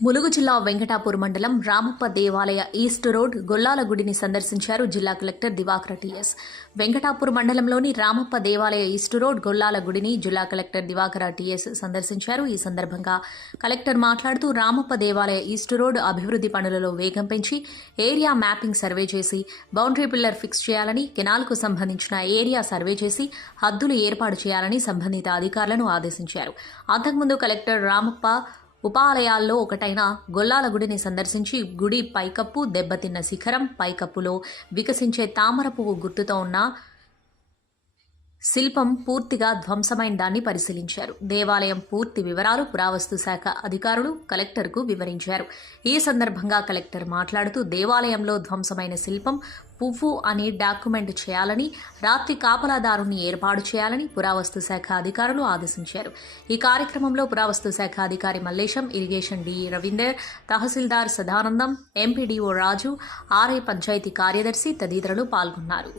ములుగు జిల్లా వెంకటాపూర్ మండలం రామప్ప దేవాలయ ఈస్ట్ రోడ్ గొల్లాల గుడిని సందర్శించారు జిల్లా కలెక్టర్ దివాకర్ టిఎస్. వెంకటాపూర్ మండలంలోని రామప్ప దేవాలయ ఈస్ట్ రోడ్ గొల్లాల గుడిని జిల్లా కలెక్టర్ దివాకర్ టీఎస్ సందర్శించారు. ఈ సందర్భంగా కలెక్టర్ మాట్లాడుతూ రామప్ప దేవాలయ ఈస్ట్ రోడ్ అభివృద్ధి పనులలో వేగం పెంచి ఏరియా మ్యాపింగ్ సర్వే చేసి బౌండరీ పిల్లర్ ఫిక్స్ చేయాలని కెనాల్కు సంబంధించిన ఏరియా సర్వే చేసి హద్దులు ఏర్పాటు చేయాలని సంబంధిత అధికారులను ఆదేశించారు. అంతకుముందు కలెక్టర్ రామప్ప ఉపాలయాల్లో ఒకటైన గొల్లాల గుడిని సందర్శించి గుడి పైకప్పు దెబ్బతిన్న శిఖరం పైకప్పులో వికసించే తామర పువ్వు గుర్తుతో ఉన్న శిల్పం పూర్తిగా ధ్వంసమైన దాన్ని పరిశీలించారు. దేవాలయం పూర్తి వివరాలు పురావస్తు శాఖ అధికారులు కలెక్టర్కు వివరించారు. ఈ సందర్భంగా కలెక్టర్ మాట్లాడుతూ దేవాలయంలో ధ్వంసమైన శిల్పం పువ్వు అని డాక్యుమెంట్ చేయాలని రాత్రి కాపలాదారుని ఏర్పాటు చేయాలని పురావస్తు శాఖ అధికారులు ఆదేశించారు. ఈ కార్యక్రమంలో పురావస్తు శాఖ అధికారి మల్లేశం ఇరిగేషన్ డి రవీందర్ తహసీల్దార్ సదానందం ఎంపీడీఓ రాజు ఆర్ఐ పంచాయతీ కార్యదర్శి తదితరులు పాల్గొన్నారు.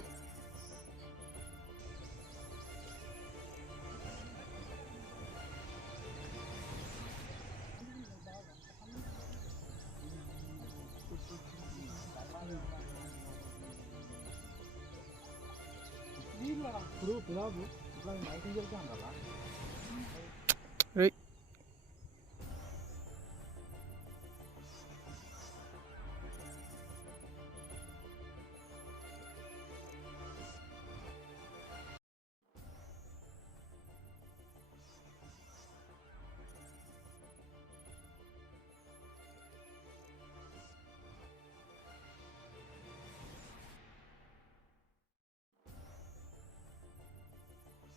ఇప్పుడు పిలాబు ఇట్లా నైట్ వెళ్తాం కదా ఏయ్